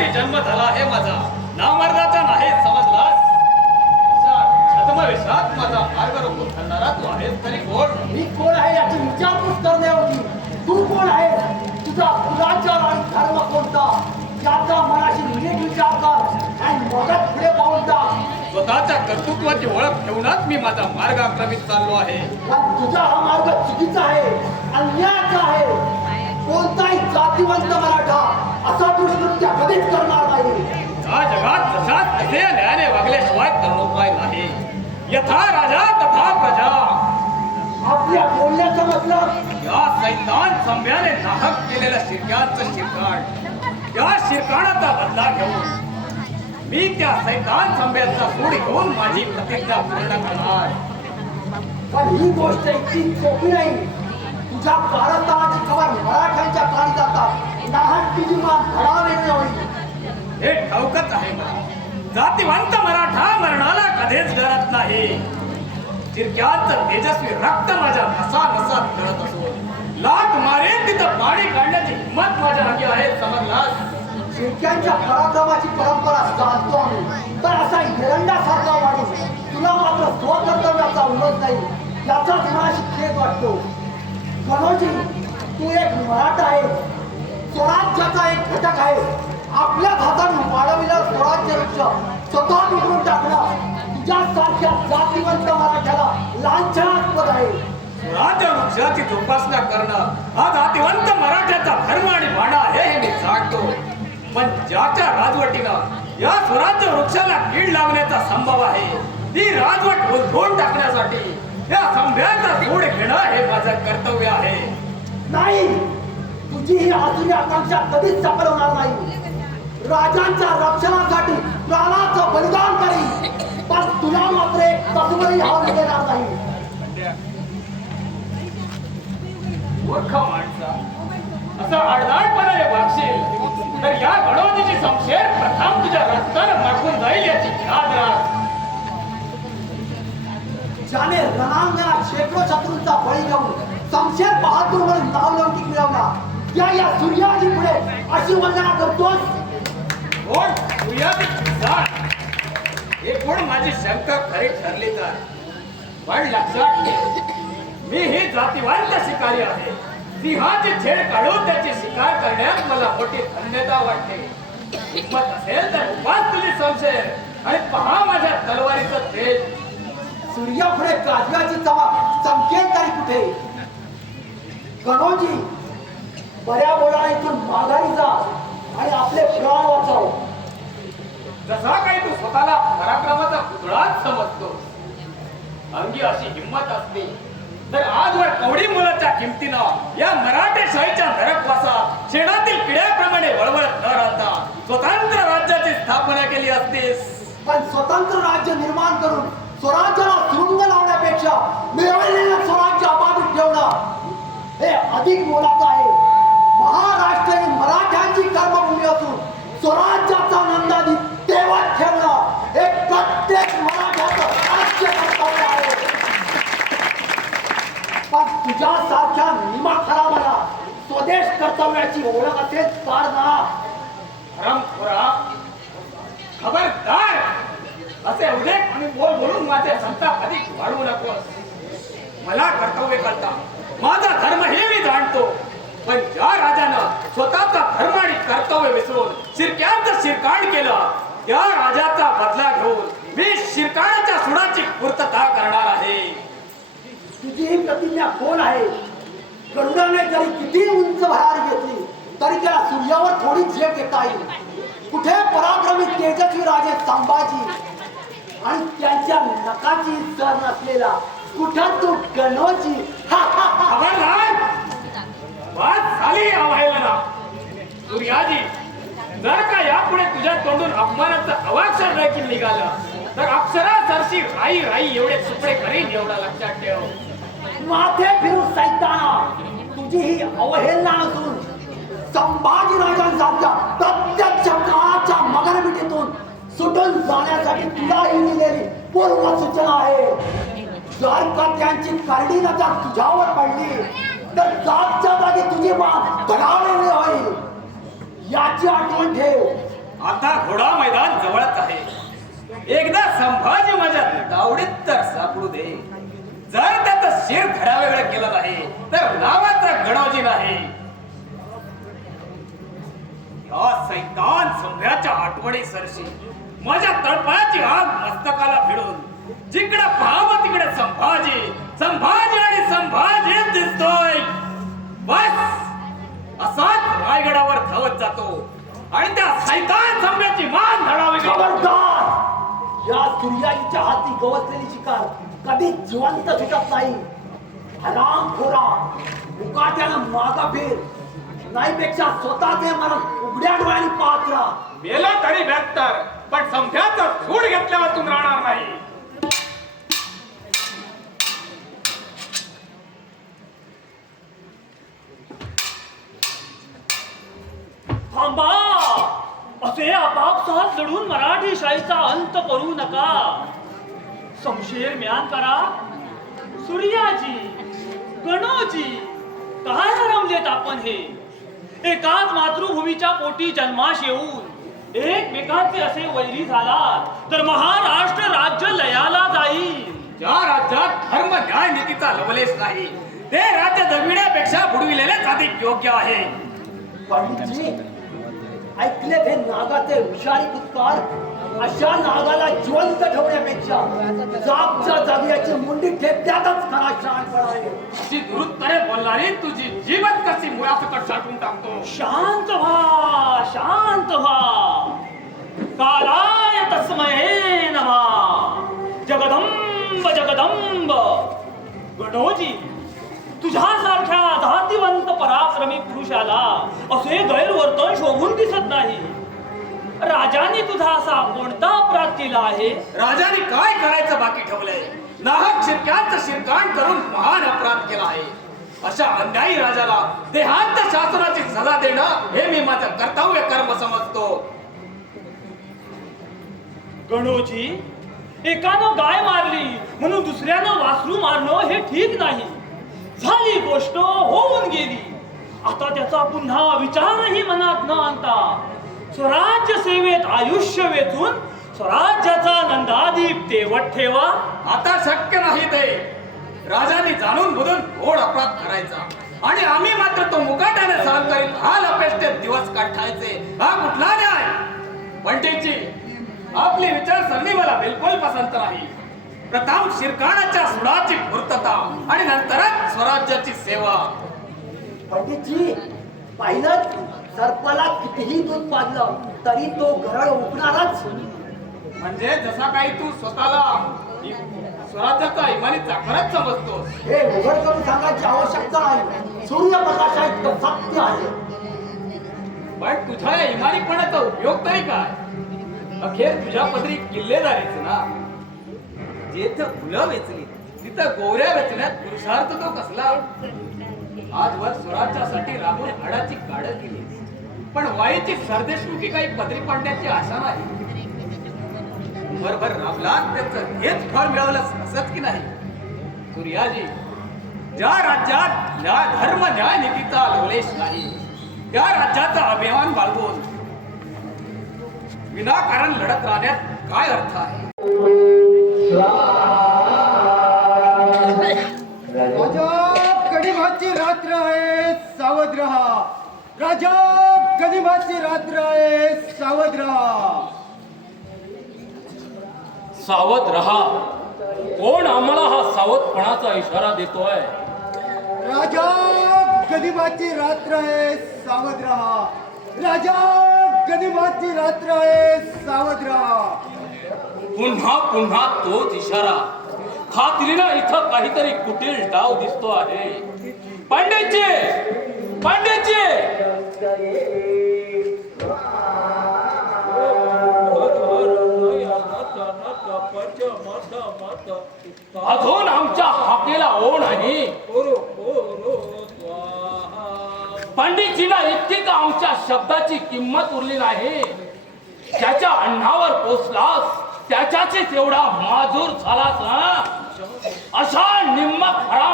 पोटी जन्म झाला आहे माझा. नामर्दाचा नाही समजलास? छद्मवेशात माझा मार्ग रोखून तू आहेस तरी कोण? मी कोण आहे याची विचारपूस तू कोण आहे तुझा कुलाचार आणि धर्म कोणता? याचा मनाशी नीट विचार कर आणि मगच पुढे पाऊल टाक स्वतःच्या कर्तृत्वाची ओळख ठेवूनच मी माझा मार्ग आक्रमित चाललो आहे. तुझा हा मार्ग चुकीचा आहे अन्यायाचा आहे. कोणताही जातीवंत मराठा असा दुष्कृत्य कधीच करणार नाही. या जगात जशात तसे न्यायाने वागल्याशिवाय तरुणोपाय नाही. यथा राजा तथा प्रजा. आपल्या बोलण्याचं मतलब? या सैतान संभ्याने नाहक केलेल्या शिरक्यांचं शिरकाण. या शिरकाणाचा बदला घेऊन मी त्या सैतान संभ्याचा सूड घेऊन माझी प्रतिज्ञा पूर्ण करणार. पण ही गोष्ट इतकी सोपी नाही. तुझ्या कारस्थानाची खबर मराठ्यांच्या कानी जातात होईल हे ठाऊकच आहे मला. जातीवंत मराठा मरणाला कधीच गरज नाही. तिरक्यात तेजस्वी रक्त माझ्या नसा नसात गळत असो. लाट मारेन तिथं पाणी काढण्याची हिंमत माझ्या अंगी आहे समजलास? शिरक्यांच्या पराक्रमाची परंपरा जाणतो आम्ही. तर असा एरंडासारखा माणूस तुला मात्र स्वकर्तव्याचा उलट नाही याचा मनाशी शिक्षेत वाटतो. मनोजी तू एक मराठा आहे स्वराज्याचा एक घटक आहे. आपल्या हाताने वाढविलं स्वराज्य वृक्ष स्वतः बिघडून टाकणं. तुझ्यासारख्या जातीवंत मराठ्याला लांछनास्पद आहे. स्वराज्य वृक्षाची जोपासना करणं हा जातीवंत मराठ्याचा धर्म आणि बाणा आहे हे मी जाणतो पण ज्याच्या राजवटीनं या स्वराज्य वृक्षाला कीड लागण्याचा संभव आहे ती राजवट उलथून टाकण्यासाठी या संभ्याचा सूड घेणं हे माझं कर्तव्य आहे. नाही. तुझी ही आसुरी आकांक्षा कधीच सफल होणार नाही. राजांच्या रक्षणासाठी प्राणाचं बलिदान करी पण तुला मात्र एक तत्वही हाव देणार नाही. मूर्ख माणसा असं आडदाडपणाने वागशील तर या गणोजीची संशय प्रथम तुझ्या रक्तानं माखून जाईल याची याद राख. ज्याने रणांगणात शेकडो शत्रूंचा बळी घेऊन समशेर बहादूर म्हणून नावलौकिक मिळवला त्या या सूर्याजी पुढे अशी वंदना करतोस. कोण? सूर्याची जाण हे कोण माझी शंका खरी ठरली तर? पण लक्षात मी ही जातीवंत शिकारी आहे. सिंहाची छेड काढून त्याची शिकार करण्यात मला मोठी धन्यता वाटते. हिंमत असेल तर उपास तुझी संशय आणि पहा माझ्या तलवारीचं तेज. सूर्या पुढे काजव्याची चवा संकेत तरी कुठे? गणोजी बऱ्या बोला इथून माघारी जा आणि आपले प्राण वाचव. जसा काही तू स्वतःला पराक्रमाचा पुतळाच समजतो अंगी अशी हिंमत असते तर आजवर कवडी मुलाच्या किमतीनं या मराठे शाहीच्या नरकवासात शेणातील किड्याप्रमाणे वळवळत न राहता स्वतंत्र राज्याची स्थापना केली असतीस. पण स्वतंत्र राज्य निर्माण करून स्वराज्याला सुरुंग लावण्यापेक्षा मिळवलेलं स्वराज्य अबाधित ठेवणं हे अधिक मोलाचं आहे. महाराष्ट्र ही मराठ्यांची कर्मभूमी असून स्वराज्याचा नंदादी तेवत ठेवणं हे प्रत्येक मराठ्याचं राज्य कर्तव्य आहे. पण तुझ्यासारख्या निमाखरा मला स्वदेश कर्तव्याची ओळख असेल तर ना. हरमखोरा खबरदार. असे उल्लेख आणि बोल बोलून माझे संताप अधिक वाढवू नकोस. मला कर्तव्य करता. माझा धर्म हे मी जाणतो. पण ज्या राजानं स्वतःचा धर्म आणि कर्तव्य विसरून शिरक्यांचं शिरकाण केलं. त्या राजाचा बदला घेऊन मी शिरकाणाच्या सुडाची पूर्तता करणार आहे. तुझी ही प्रतिज्ञा कोण आहे. गरुडाने जरी किती उंच भरारी घेतली तरी त्याला सूर्यावर थोडी झेप घेता येईल. कुठे पराक्रमी तेजस्वी राजे संभाजी आणि त्यांच्या नकाची सर नसलेला कुठं तू गणोजी? हा, हा, हा. खबरदार झाली अवहेलना सूर्याजी जर का यापुढे तुझ्या तोंडून अपमानाचं अवाक्षर देखील निघालं तर अक्षरा सरशी राई राई एवढे सुपडे करीन एवढा लक्षात ठेव. माथे फिरू सैताना तुझी ही अवहेलना असून संभाजीराजांसारख्या प्रत्यक्ष काळाच्या मगरमिटीतून सुटून जाण्यासाठी तुला ही दिलेली पूर्व सूचना आहे. जर का त्यांची करडी नजर तुझ्यावर पडली. तर जागच्या जागी तुझी मान होईल. याची आठवण ठेव. आता घोडा मैदान जवळच आहे. एकदा संभाजी माझ्या दावडीत तर सापडू दे. जर त्याचं शिर धडा वेगळं केलं नाही तर नावाचा गणोजी नाही. या सैतान संभ्याच्या आठवणी सरशी माझ्या तळपायाची आग मस्तकाला फिरून जिकडे पाहावं तिकडे धावत जातो. आणि त्या सैतान संभ्याची मान धडावी खबरदार! या सूर्याच्या हाती गवसलेली शिकार कधी जिवंत सुटत नाही. हराम खोरा मुकाट्यानं मागा फेर. नाहीपेक्षा स्वतःचे मरण उघड्या डोळ्यांनी पाहत राहा. मेला तरी बॅक्टर पण संध्याचा सूड घेतल्यावर तू राहणार नाही. असे आपापसात लढून मराठी शाहीचा अंत करू नका. समशेर म्यान करा. सूर्याजी गणोजी काय रमलेत आपण हे? एकाच मातृभूमीच्या पोटी जन्मास येऊन एकमेकांचे असे वैरी झालात तर महाराष्ट्र राज्य लयाला जाईल. ज्या राज्यात धर्म न्याय नीतीचा लवलेश नाही ते राज्य जगविण्यापेक्षा बुडविलेलेच अधिक योग्य आहे. ऐकले हे नागाचे विषारी उत्कार अशा नागाला जिवंत ठेवण्यापेक्षा जागच्या जागी याची मुंडी ठेपत्यातच खरा शहाणपणा आहे अशी दुरुत्तरे बोलणारी तुझी जीवन कशी मुळासकट साठवून टाकतो? शांत व्हा शांत व्हा. कालाय तस्मये नमः. जगदंब जगदंब. गणोजी तुझ्यासारख्या धातिवंत पराक्रमी पुरुषाला असे गैरवर्तन शोभून दिसत नाही. राजाने तुझा असा कोणता अपराध केला आहे? राजाने काय करायचं बाकी ठेवलंय? नाहक शिरक्यांचं शिरकाण करून महान अपराध केला आहे. अशा अन्यायी राजाला देहांत शासनाची सजा देणं हे मी माझं कर्तव्य कर्म समजतो. गणोजी एकानं गाय मारली म्हणून दुसऱ्यानं वासरू मारणं हे ठीक नाही. झाली गोष्ट होऊन गेली. आता त्याचा पुन्हा विचारही मनात न आणता स्वराज्य सेवेत आयुष्य वेचून स्वराज्याचा नंदादीप तेवट ठेवा. आता शक्य नाही ते. राजाने जाणून बुधून घोड अपराध करायचा. आणि आम्ही मात्र तो मुकाट्याने सहन करीत हाल अपेष्टेत दिवस काढायचे. हा कुठला न्याय? पंडितजी आपली विचारसरणी मला बिलकुल पसंत नाही. प्रथम शिरकाणाच्या सुडाची पूर्तता आणि नंतरच स्वराज्याची सेवा. पंडितजी पाहिलं सर्पाला कितीही दूध पाजलं तरी तो घरळ उठणारच म्हणजे जसा काही तू स्वतःला स्वराज्याचा इमानी चाकरच समजतोस. हे उघड करून सांगायची आवश्यकता नाही सूर्यप्रकाशा इतकं सत्य आहे. पण तुझ्या या इमानीपणाचा उपयोग तरी काय? अखेर तुझ्या पदरी किल्लेदारीच ना. जेथ फुलं वेचली तिथं गोऱ्या वेचण्यात पुरुषार्थ तो कसला? आजवर स्वराज्यासाठी राबून हाडाची काढ केली. पण वाईची सरदेशमुखी काही पदरी पाडण्याची आशा नाही. भरभर राबला त्याचं हेच फळ मिळवलं असत की नाही? सूर्याजी ज्या राज्यात न्याय धर्म न्याय नीतीचा लोलेश नाही त्या राज्याचा अभिमान बाळगून विनाकारण लढत राहण्यात काय अर्थ आहे? गणिमाची रात्र आहे सावध रहा राजा गणिमाची रात्र आहे सावध रहा सावध रहा कोण आम्हाला हा सावधपणाचा इशारा देतोय? राजा गणिमाची रात्र आहे सावध रहा राजा गणिमाची रात्र आहे सावध रहा पुन्हा पुन्हा तोच इशारा. खात्रीनं इथं काहीतरी कुटील डाव दिसतो आहे. पांडेचे पांडेचे अजून आमच्या हाकेला ओ नाही पंडितजीला इतकी का आमच्या शब्दाची किंमत उरली नाही. त्याच्या अण्णावर पोचलास. त्याच्याच एवढा माजूर झालास ना अशा निम्म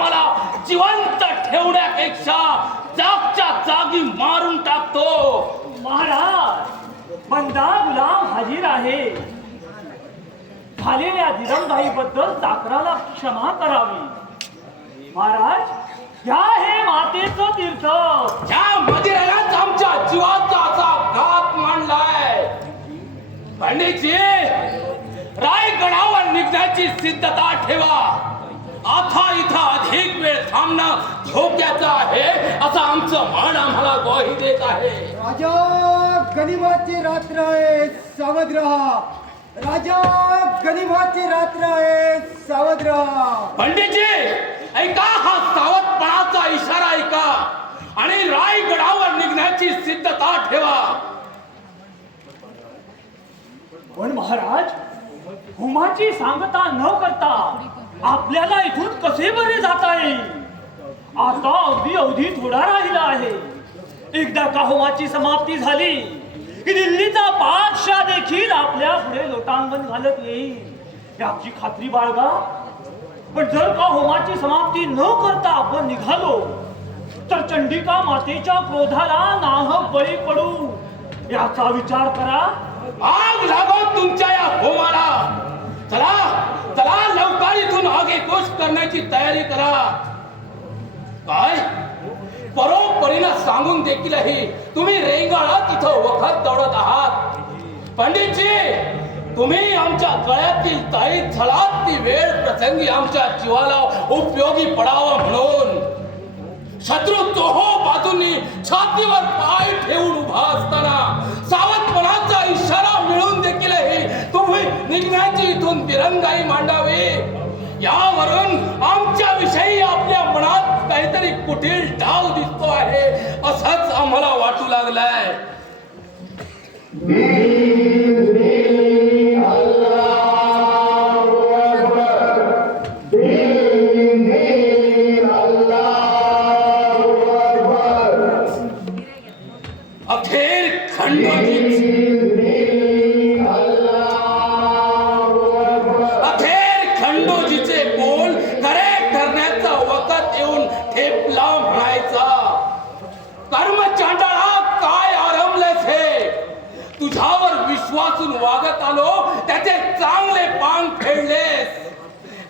मला जिवंत ठेवण्यापेक्षा जागच्या जागी मारून टाकतो. महाराज बंदा गुलाम हजीर आहे. झालेल्या दिरंगाई बद्दल चाकराला क्षमा करावी. महाराज या हे मातेचं तीर्थ. निघण्याची सिद्धता ठेवा. आता इथं अधिक वेळ थांबणं धोक्याचं आहे असं आमचं मन आम्हाला ग्वाही देत आहे. राजा गनिमाची रात्र आहे सावध राहा. राजा गनिमाची रात्र आहे सावध राहा. पंडितजी ऐका हा सावधपणाचा इशारा ऐका. आणि रायगडावर निघण्याची सिद्धता ठेवा. पण महाराज? हुमाची सांगता न करता आपल्याला इथून कसे बरे जाता येईल? आता अगदी अवधी थोडा राहिला आहे. एकदा का होमाची समाप्ती झाली की दिल्लीचा बादशाह देखील आपल्या पुढे लोटांगण घालत येईल. याची खात्री बाळगा. पण जर का होमाची समाप्ती न करता आपण निघालो तर चंडिका मातेच्या क्रोधाला नाहक बळी पडू. याचा विचार करा. आग लागो तुमच्या या होमाला चला चला लवकर इथून आगेकूच करण्याची तयारी करा. काय? परोपरीला सांगून देखीलही तुम्ही रेंगाळात इथं वखत दौडत आहात. पंडितजी तुम्ही आमच्या गळ्यातील ताई झळात ती वेळ प्रसंगी आमच्या जीवाला उपयोगी पडावा म्हणून. शत्रू तोहो बाजूंनी छातीवर पाय ठेवून उभा असताना सावधपणाचा इशारा मिळून देखीलही तुम्ही निघण्याची इथून तिरंगाई मांडावी. यावरून आमच्या विषयी आपल्या मनात काहीतरी कुठील डाव दिसतो आहे. असंच आम्हाला वाटू लागलाय.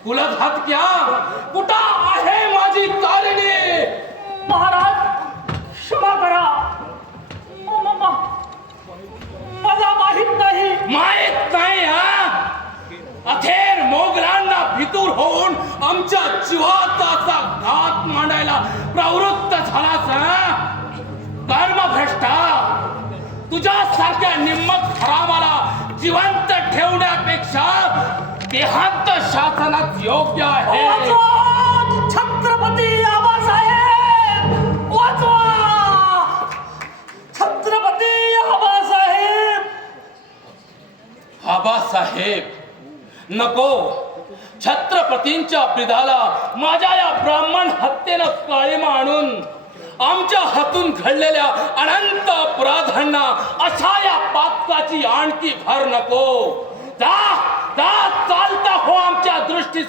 कुलघात क्या? कुठं आहे माझी तारिणी? महाराज क्षमा करा. मला माहीत नाही. माहीत नाही हा? अखेर मोगलांना फितूर होऊन आमच्या जीवाचा घात मांडायला प्रवृत्त झालास कर्मभ्रष्टा तुझ्या सारख्या निम्मत खराबाला जिवंत ठेवण्यापेक्षा देहांत शासनात योग्य आहे! छत्रपती आबासाहेब! वाचवा छत्रपती आबासाहेब! आबासाहेब नको. छत्रपतींच्या ब्रिदाला माझ्या या ब्राह्मण हत्येनं काळीमा आणून आमच्या हातून घडलेल्या अनंत अपराधांना अशा या पातकाची आणखी भर नको. जा! जा चालता हो आमच्या दृष्टी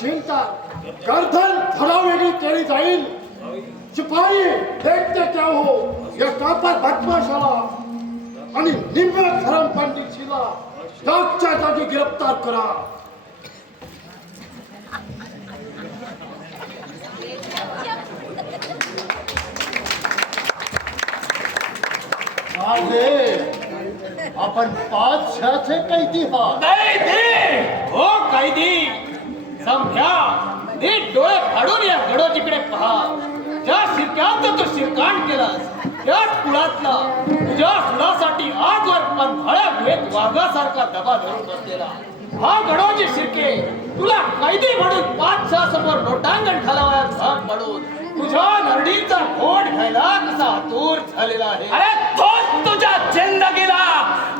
तर गर्दन थरावेगळी केली जाईल। शिपाई देखते क्या हो? या कापात बदमाशाला आणि निम्न खरम पंडितशीला जागच्या जागी गिरफ़्तार करा। आपण पाच छाचे कैदी आहात कैदी हो कैदी। समजा नीट डोळे फाडून या गडोजीकडे पहा. ज्या शिरक्यात तू शिरकांड केलास त्याच कुळातला तुझ्या सुनासाठी आजवर पंधळ्या भेट वाघासारखा दबा धरून बसलेला. हा गडोजी शिरके तुला कैदी म्हणून पाच सहा समोर लोटांगण घालावयात भाग म्हणून तुझ्या नरडीचा घोट घ्यायला कसा आतुर झालेला आहे? अरे तोच तुझ्या जिंदगीला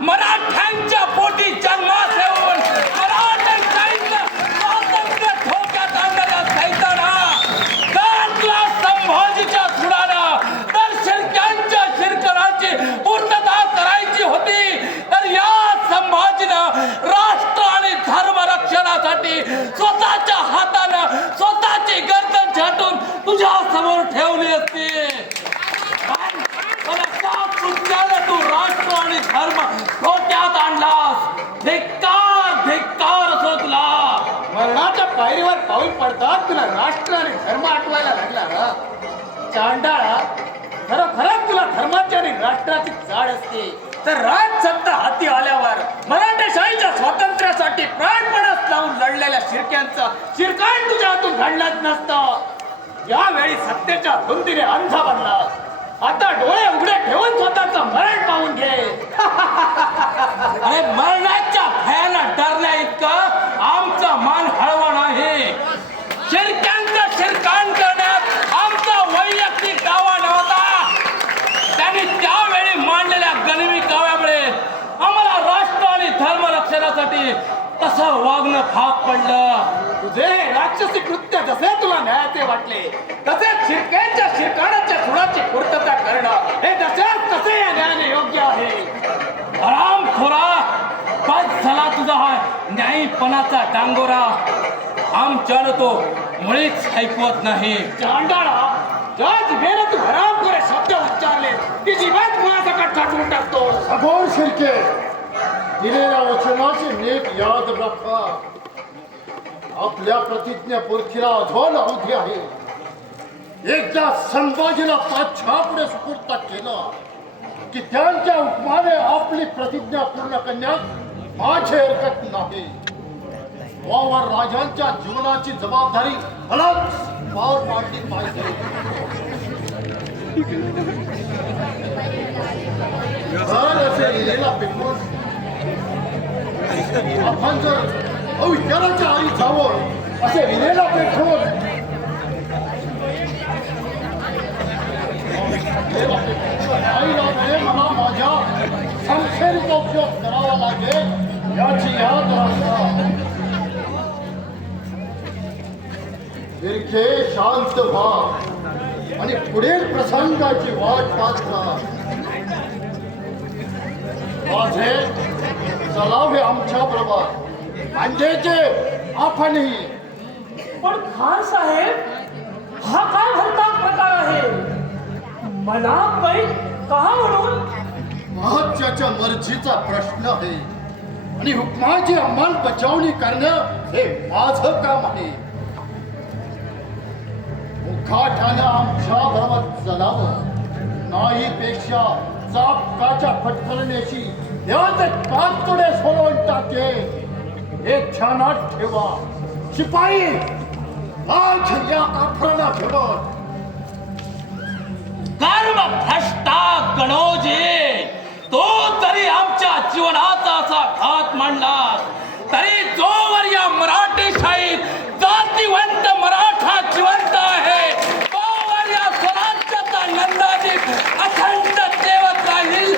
मराठ्यांच्या पोटी जन्मास येऊन मराठ्यांच्या स्वातंत्र्य धोक्यात आणणारा सैताना गाठला संभाजीच्या सुडाना तर शिरक्यांच्या शिरकराची पूर्तता करायची होती तर या संभाजीनं राष्ट्र आणि धर्म रक्षणासाठी स्वतःच्या हातानं स्वतःची गर्दन छाटून तुझ्या समोर ठेवली असती पण पण अशा कृत्यानं तू राष्ट्र आणि धर्म धोक्यात आणलास धिक्कार धिक्कार असो तुला मरणाच्या पायरीवर पाऊल तुला राष्ट्र आणि धर्म आठवायला लागला ना? चांडाळा खरं खरंच तुला धर्माची आणि राष्ट्राची जाड असते. तर राजसत्ता हाती आल्यावर मराठेशाहीच्या स्वातंत्र्यासाठी प्राणपणास लावून लढलेल्या शिरक्यांचा शिरकाण तुझ्या हातून घडलाच नसतं. यावेळी सत्तेच्या धुंदीने अंध बनला. आता डोळे उघडे ठेवून स्वतःचं मरण पाहून घे. अरे मरणाच्या भयानं डरण्या इतकं? आमचा मान हळवा नाही. शिरक्यांचं शिरकाण करण्यात आमचा वैयक्तिक दावा नव्हता. त्यांनी त्यावेळी मांडलेल्या गनिमी काव्यामुळे आम्हाला राष्ट्र आणि धर्म रक्षणासाठी तसं वागणं भाग पडलं. तुझे हे राक्षसी कृत्य जसे तुला न्यायाचे वाटले तसेच शिरक्यांच्या शिरकाणाच्या सुडाची पूर्तता करणं हे जसेच तसे या न्यायाने योग्य आहे. आराम खोरा बस झाला तुझा हा न्यायीपणाचा डांगोरा. आमच्यानं तो मुळीच ऐकवत नाही. चांडाळा तू हरामखोरे शब्द उच्चारले. ती जिभेत मुळासकट छाटून टाकतो. शिर्के दिलेल्या वचनाची नीट याद राखा. आपल्या प्रतिज्ञा पूर्तीला अधोल अवधी आहे. एकदा संभाजीला पाछापुढे सुपूर्त केलं. की त्यांच्या उपमाने आपली प्रतिज्ञा पूर्ण करण्यात माझे हरकत नाही. वावर राजांच्या जीवनाची जबाबदारी मला पार पाडली पाहिजे. पेपर. आपण जर अविचाराच्या आधी जावं असे विनेला पेटवून मला माझ्या संशयाचा उपयोग करावा लागेल याची याद राखा. दीर्घे शांत व्हा. आणि पुढील प्रसंगाची वाट पाहता. माझे चलावे आमच्या बरोबर अंडेचे आपणही. पण खान साहेब हा काय भलता प्रकार आहे? मला काही का म्हणून? महत्त्वाच्या मर्जीचा प्रश्न आहे. आणि हुकमाची अंमलबजावणी करणं हे माझं काम आहे. काठानं आमच्या धर्मात चलावं नाही चापकाच्या फटकरण्याची कातडे सोडवून टाके। हे ध्यानात ठेवा। शिपाई आज या काठराला ठेवत कर्म भ्रष्टा गणोजे। तो तरी आमच्या जीवनाचा असा घात मांडला। तरी जोवर या मराठी शाहीर जातीवंत मराठा जीवन अखंड तेवत राहील